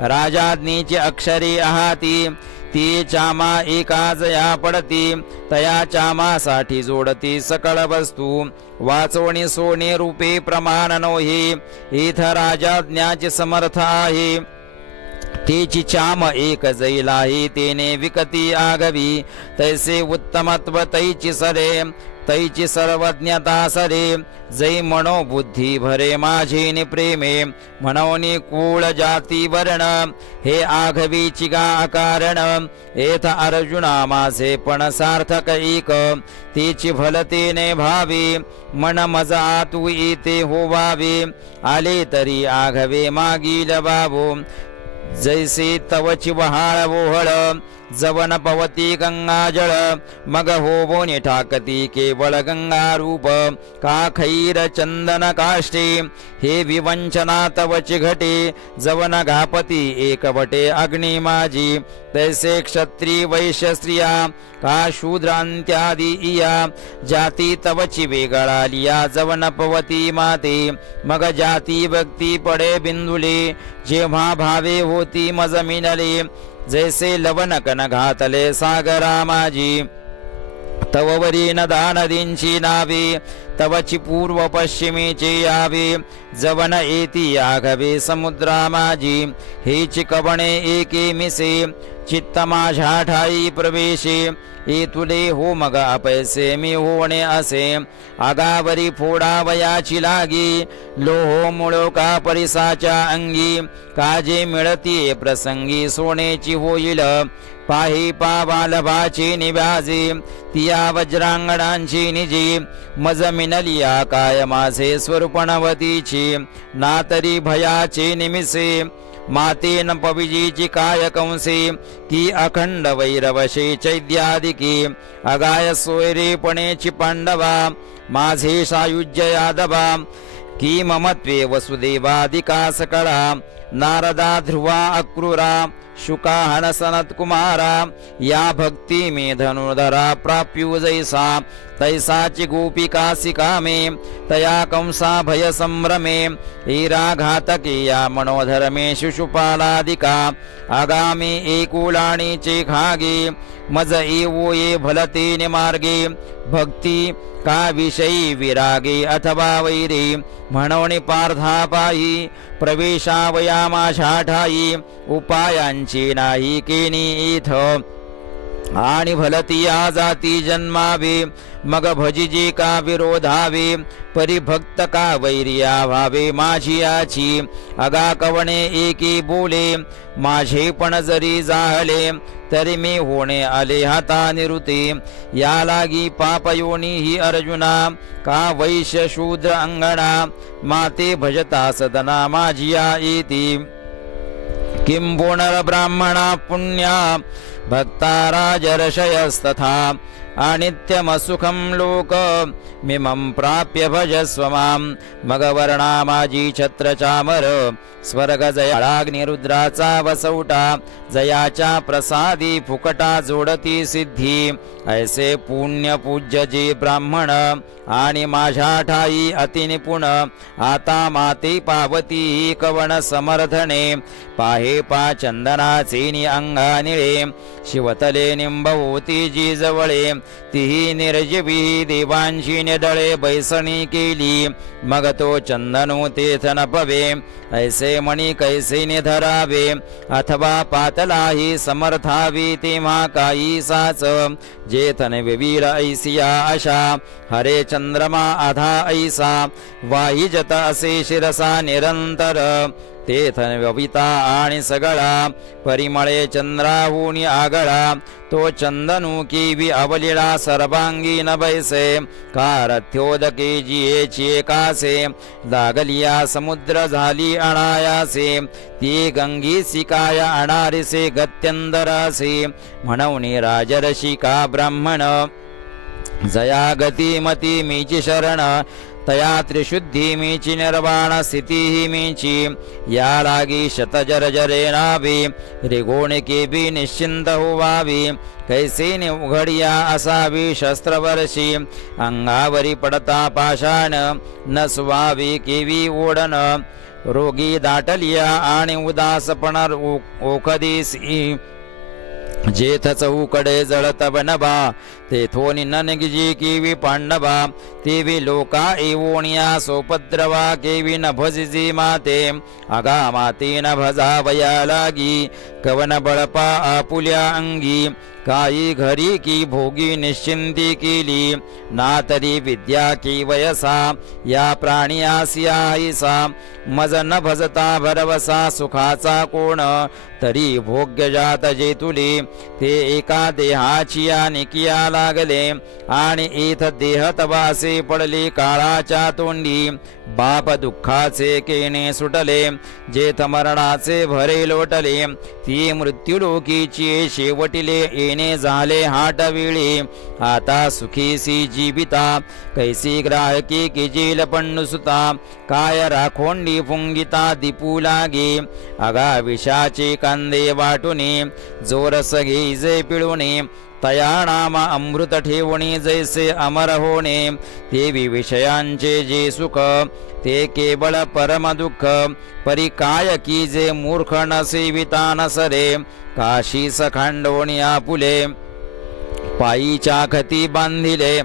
राजाज्ञीचे अक्षरे आहाती ती चामा एका जया पडती तया चामासाठी जोडती सकळ वस्तू वाचवणी सोने रूपे प्रमाण नोही इथ राजाज्ञाचे समर्थ आहे तेची चाम एक जैलाही तेने विकती आगवी तैसे उत्तमत्व तैची सरे तैची सर्वज्ञता सरे जै मनोबुद्धी भरे माझे प्रेमे मनोनी कुळ जाती वर्ण हे आघवीची गा कारण एथ अर्जुना माझे पण सार्थक एक तिची भलतेने भावी मन मजा तू इथे होवावे आले तरी आघवे मागील बाबू जैसे तवची वहाळ वोहळ जवन पवती गंगा जळ मग होवोनी ठाकती केवळ गंगा रूप का खैर चंदन काष्टे हे विवंचना तवची घटे जवन घापती एकवटे अग्नि माझी तैसे क्षत्री वैश्य स्त्रिया का शूद्रांत्यादी इया जाती तवची वेगळा लिया जवन पवती माते मग जाती भक्ती पडे बिंदुले जेव्हा भावे होती मज मिनले जैसे लवन कन घातले सागरा माझी तववरी नदा नदींची नावे तवची पूर्व पश्चिमेचे यावे जवन एती आघवे समुद्रा माझी हेची कवणे एके मिसे चित्त माझ्या ठाई प्रवेशे ए तुले हो मग पैसे मी होणे असे आगावरी फोडावयाची लागी लोहो मुळो का परिसाच्या अंगी काजे मिळती प्रसंगी सोनेची होईल पाही पावालभाची निव्याजे तिया वज्रांगणांची निजी मज मिनलिया काय माझे स्वरूपणवतीची नातरी भयाचे निमिसे मातेन पविजीची काय कंसे की अखंड वैरवशे चैद्यादिकी अगाय सोयरेपणेची पांडवा माझे सायुज्य यादवा की ममत्वे वसुदेवादिका सकळा नारदा ध्रुवा अक्रूरा शुका हनसनत कुमारा या भक्ती मे धनुर्धरा प्राप्यु जैसा तैसाची गोपिकासी कामे तया कंसा भय संभ्रमे ईरा घातके या मनोधर्मे शिशुपालादिका आगामी एकुलाणी चे खागे मज एवो ये भलते निमार्गे भक्ती का विषयी विरागे अथवा वैरे म्हणून पार्था पायी प्रवेशावया माझ्या ठाई उपायांची नाही केनी इथ आणि भलती या जाती जन्मावे मग भजिजे का विरोधावे परिभक्त का वैरिया व्हावे माझी याची अगा कवणे एकी बोले माझे पण जरी जाहले तरी मी होणे आले हाता निरुते या लागी पापयोनी ही अर्जुना का वैश्य शूद्र अंगणा माते भजता सदना माझिया येती किं पुनर्ब्राह्मणा पुण्या भक्ता राजर्षयस्तथा अनित्यमसुखं लोक मिमं प्राप्य भजस्व मां मगवर्णा माझी छत्र चामर स्वर्ग जयाग्निरुद्राचा वसवटा जयाच्या प्रसादी फुकटा जोडती सिद्धी ऐसे पुण्य पूज्य जे ब्राह्मण आणि माझ्या ठाई अतिनिपुण आता माते पावती कवण समर्थने पाहे पा चंदनाचे अंगा निळे शिवतले निंबवती जी जवळे तीही निर्जीवी देवांची निडळे बैसणी केली मग तो चंदनो तेथ नपवे ऐसे मणी कैसे निधरावे अथवा पातलाही समर्थावी तेव्हा काही साच जेथन विवीर ऐसिया अशा हरे चंद्रमा आधा ऐसा वाही जत असे शिरसा निरंतर तेथन व्यविता आणि सगळा परिमळे चंद्राहूनी आगळा तो चंदनू की अवलिळा सर्वांगी न बैसे कारथ्योदके जियेची एकासे लागलिया समुद्र झाली अणायासे ती गंगी सिकाया अणारिसे गत्यंतरासे म्हणून राजर्षी का ब्राह्मण जया गती मती मीची शरण तया त्रिशुद्धी मीची निर्वाण स्थिती मीची या लागी शतजर जरे नावी रिगोणिके बी निश्चिंत होवावी कैसे उघडिया असावी शस्त्रवर्षी अंगावरी पडता पाषाण नसवावी केवी ओढण रोगी दाटलिया आणि उदासपण ओखदीसी जेथ चौकडे जळत बनबा तेथोनी ननगिजी केवी पांडवा तेवी लोका एवोनिया सोपद्रवा केवी न भजिजी माते अगा माते न भजावया लागी कवन बळपा आपुल्या अंगी काही घरी की भोगी निश्चिंती केली ना तरी विद्या की वयसा या प्राणी आसियाईसा मज न भजता भरवसा सुखाचा कोण तरी भोग्य जात जे तुले ते एका देहाची निकिया लागले आणि इथ देह तवासे पडले काळाच्या तोंडी बाप दुःखाचे केने सुटले जेथ मरणाचे भरे लोटले ती मृत्युलोकीची शेवटिले येणे झाले हाटविळी आता सुखीसी जीविता कैसी ग्राहकी किजील पण्णुसुता काय राखोंडी फुंगिता दिपू लागे अगा विषाचे कांदे वाटुने जोरस घेजे पिळुने तया नाम अमृत ठेवणे जैसे अमर होणे तेवी विषयांचे जे सुख ते केवळ परम दुःख परी काय की जे मूर्ख न सेविता नसरे काशी सखांडोणी आपुले पायीच्या खती बांधिले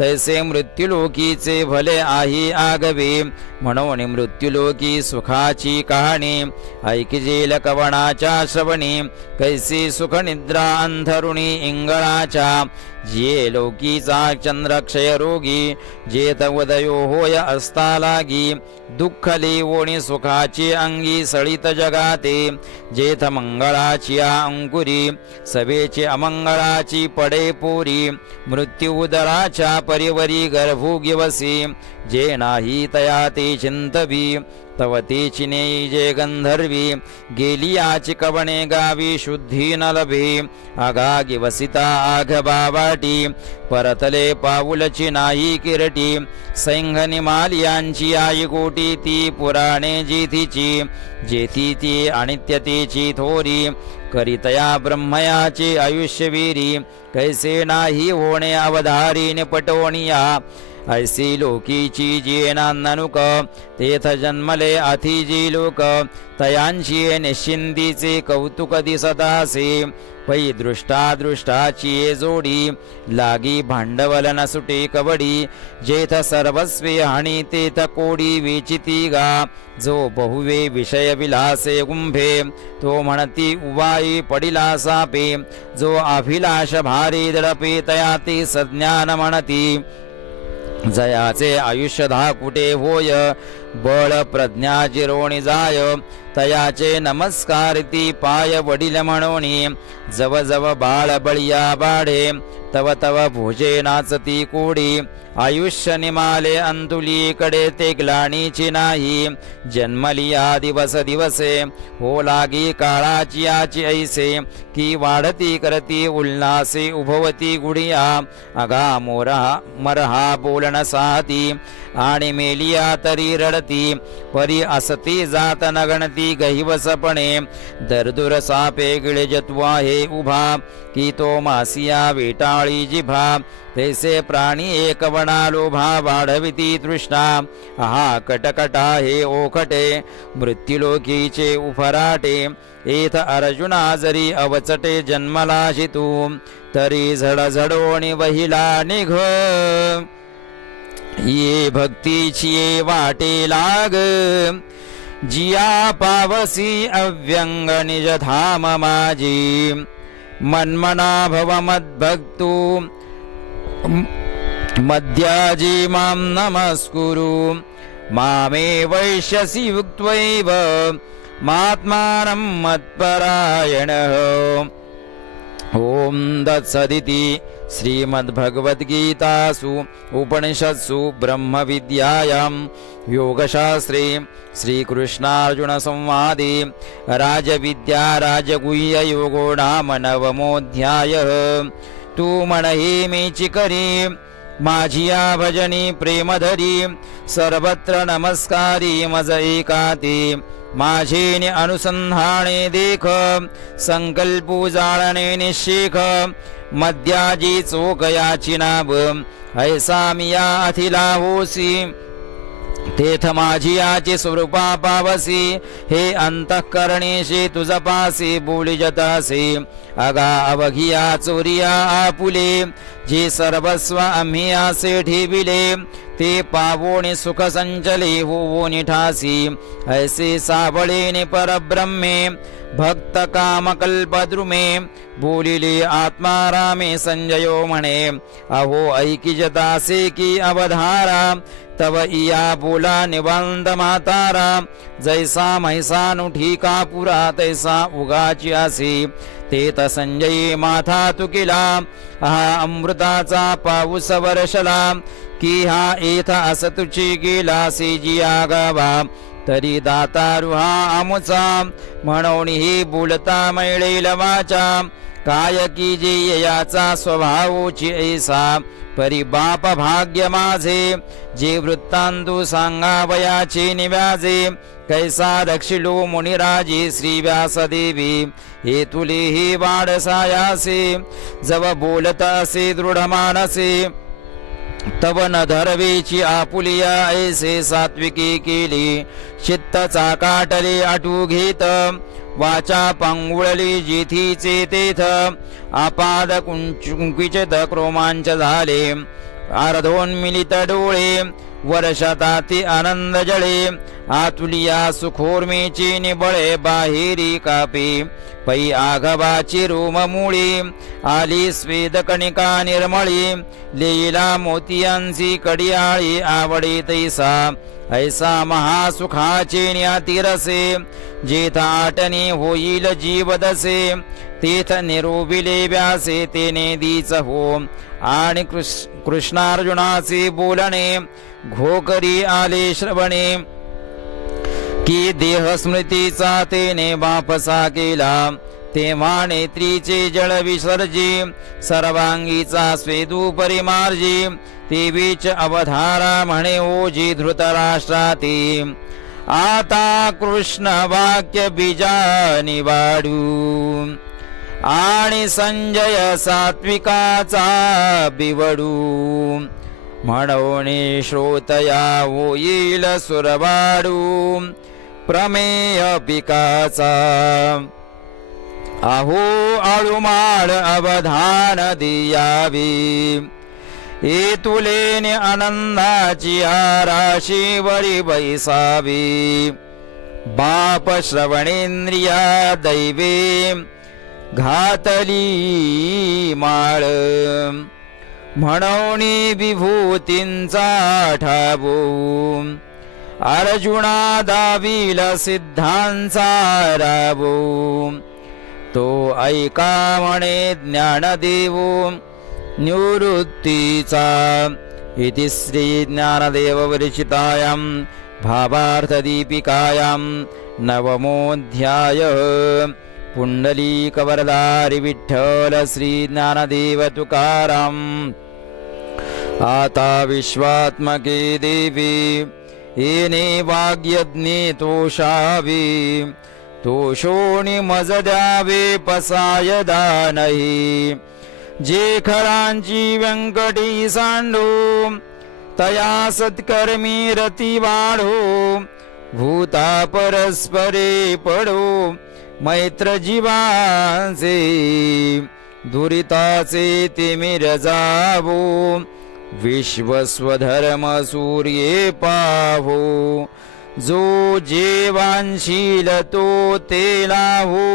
तैसे मृत्युलोकीचे भले आही आगवे म्हणून मृत्युलोकी सुखाची कहाणी ऐकिजेल कवणाच्या श्रवणी कैसी सुख निद्रा अंधरुणी इंगळाच्या जे लोकीचा चंद्रक्षय रोगी जेथ उदयो होय असता लागी दुःख लेवोणी सुखाची अंगी सळित जगाते जेथ मंगळाची अंकुरी सवेची अमंगळाची पडे पोरी मृत्यू उदराच्या परिवरी गर्भुगिवसी जे नाही तया ते चिंतवी तव ते चिने जे गंधर्वी गेली आची कवणे गावी शुद्धी न लभे आगागी वसिता आघ बावाटी परतले पाऊलची नाही किरटी सैंघ मालियांची आई गोटी ती पुराणे जेथीची जेथी ती अनित्यतेची थोरी करितया ब्रह्मयाचे आयुष्यवीरी कैसे नाही होणे अवधारी निपटोनिया ऐसी लोकीची जी नानुक तेथ जन्मले अथी जी लोक तयांची निश्चिंतीचे कौतुक दिसतासे पै दृष्टाची जोडी लागी भांडवल न सुटे कवडी जेथ सर्वस्वे हाणी तेथ कोडी विचिती गा जो बहुवे विषय विलासे गुंभे तो म्हणती उवाई पडिला सापे जो अभिलाष भारी दडपे तया ते सज्ञान म्हणती जयाचे आयुष्य कुटे होय बळ प्रज्ञा जिरोणी जाय तयाचे नमस्कार ती पाय वडील म्हणोनी जव जव बाळ बळिया बाढे तव तव भोजे नाचती कोडी आयुष्य निमाले अंतुली कडे ते ग्लानीची नाही जन्मलिया दिवस दिवसे हो लागी काळाची आची ऐसे की वाढती करती उल्हासे उभवती गुडिया अगा मोरा मरहा बोलण साती आणि मेलिया तरी रडती परी असती जात नगणती गहिवसपणे दरदुर सापे गिळे जत्वा हे उभा की तो मासिया वेटाळी जिभा तैसे प्राणी एक वना लोभा वाढविती तृष्णा हा कटकटा हे ओखटे मृत्युलोकीचे उफराटे एथ अर्जुना जरी अवचटे जन्मला शितू तरी झडझडोणी वहिला निघ ये भक्तीची वाटे लाग जिया पावसी अव्यंग निज धाम माझी मन्मना भव मद्भक्तू मध्याजी मां नमस्कुरु मामे वैश्यसि युक्त्वैव मात्मानं मत्परायणः ओम तत्सदिति श्रीमद्भगवद्गीतासु उपनिषत्सु ब्रह्मविद्यायां योगशास्त्रे श्रीकृष्णार्जुनसंवादे राजविद्या राजगुह्ययोगो नाम नवमोऽध्यायः तू म्हणहि मेची करी माझिया भजनी प्रेमधरी सर्वत्र नमस्कारी मज एकाती माझे अनुसंधाने देख संकल्पू जाळणे निशिख मध्याजी चोकयाची नाब ऐसा मिया अथिला होसी तेथ माझियाचे स्वरूपा पावसी हे अंतःकरणेशी तुझ पासी बोली जतासी अगा अवघिया चोरिया आपुले जे सर्वस्व आम्ही आसे ठेविले ते पावोणी सुख संचले होवोनी ठासी ऐसे साबळेने परब्रह्मे भक्त काम कल्पद्रुमे बोलिले आत्मारामे संजयो म्हणे अहो ऐकी जतासे की अवधारा तव इया बोला निवांत म्हातारा जैसा म्हैसानु ठीका पुरा तैसा उगाची आसी तेत संजयी माथा तुकिला हा अमृताचा पाऊस वर्षला की हा एथ असतुची गेलासी जिया गावा तरी दातारू हा आमुचा म्हणून ही बोलता मैळेल वाचा काय की जे याचा स्वभावची ऐसा परी बाप भाग्य माझे जे वृत्तांतू सांगावयाचे निव्याजे कैसा रक्षिलो मुनिराजे श्री व्यासदेवी हे तुले ही वाडसायासे जव बोलत असे दृढ मानसे तव न धरवेची आपुलिया ऐसे सात्विकी केली चित्त चाकाटले आटू घेत वाचा पांगुळली जिथीचे तेथ आपाद कुंकुचित क्रोमांच झाले अर्धोन्मिलित डोळे वर्षाताती आनंद जळे आतुलिया सुखोर्मेची निबळे बाहेरी कापी पै आघवाची रोममुळी आली स्वेद कणिका निर्मळी लीला मोतियांची कडियाळी आवडे तैसा ऐसा महासुखाचे न्यातिरसे जेथ आटणे होईल जीवदसे तेथ निरोबिले व्यासे तेने दीच हो आणि कृष्णार्जुनाचे बोलणे घोकरी आले श्रवणे की देह स्मृतीचा तेने वापसा केला तेव्हा नेत्रीचे जळ विसर्जी सर्वांगीचा स्वेदू परिमार्जी तेवीच अवधारा म्हणे ओजी धृतराष्ट्राती आता कृष्ण वाक्य बीजानी वाढू आणि संजय सात्विकाचा बिवडू म्हणून श्रोतया होईल सुरवाडू प्रमेय पिकाचा अहो आळुमाळ अवधान दियावी तुलेने आनंदाची आराशीवरी बैसावी बाप श्रवणेंद्रिया दैवे घातली माळ म्हणून विभूतींचा ठावो अर्जुना दाविल सिद्धांचा रावो तो ऐका म्हणे ज्ञानदेवो निवृत्तीचा इति श्री ज्ञानदेव विरचितायां भावार्थदीपिकायां नवमोऽध्याय पुंडलीकवरदारि विठ्ठल श्री ज्ञानदेव तुकाराम आता विश्वात्मके देवी येने वाग्यज्ञे तोषावी तोषोणी मज द्यावे पसाय दानही जे खरांची व्यंकटी सांडो तया सत्कर्मी रती वाढो भूता परस्परे पडो मैत्र जीवांचे दुरिताचे तिमिर जावो विश्वस्वधर्म सूर्ये पाहो जो जेवांशील तो तेलाहो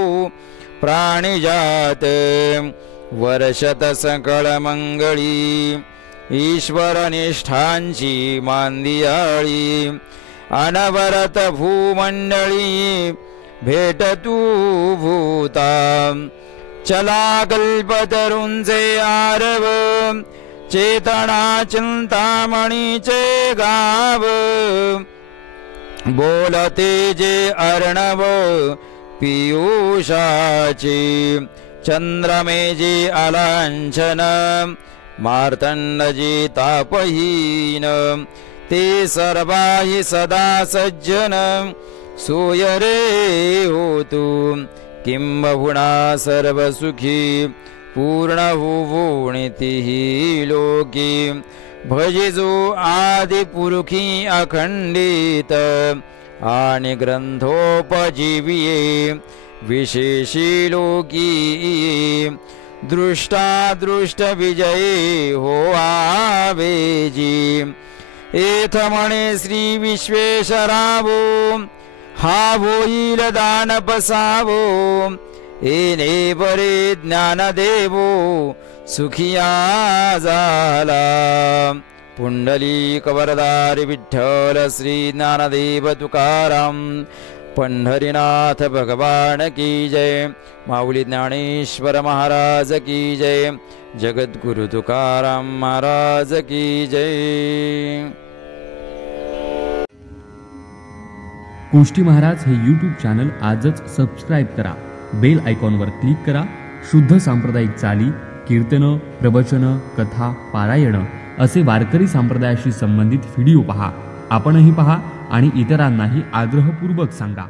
प्राणिजात वर्षत सकळ मंगळी ईश्वर निष्ठांची मांदियाळी अनवरत भूमंडळी भेटतू भूता चला कल्पतरुंचे आरव चेतना चिंतामणीचे गाव बोलते जे अर्णव पियुषाचे चंद्रमेजे अलांछन मार्तंडजे तापहीन ते सर्वाहि सदा सज्जन सोय रे होतु किंबहुना सर्वसुखी पूर्ण होवोणितिहि लोकी भजिजो आदिपुरुखी अखंडित आणि ग्रंथोपजीविये विशेषी लोकी दृष्ट विजये हो आवेजी एथ म्हणे श्री विश्वेश्वरावो हा होईल दान पसावो येणे बरे ज्ञानदेवो सुखिया झाला पुंडलीक वरदारी विठ्ठल श्री ज्ञानदेव तुकाराम पंढरीनाथ भगवान की जय माऊली ज्ञानेश्वर महाराज की जय जगद्गुरु तुकाराम महाराज की जय। गोष्टी महाराज हे यूट्यूब चॅनल आजच सबस्क्राईब करा, बेल आयकॉनवर क्लिक करा। शुद्ध सांप्रदायिक चाली, कीर्तन, प्रवचन, कथा, पारायण असे वारकरी संप्रदायाशी संबंधित व्हिडिओ पहा। आपणही पहा आणि इतरांनाही आग्रहपूर्वक सांगा।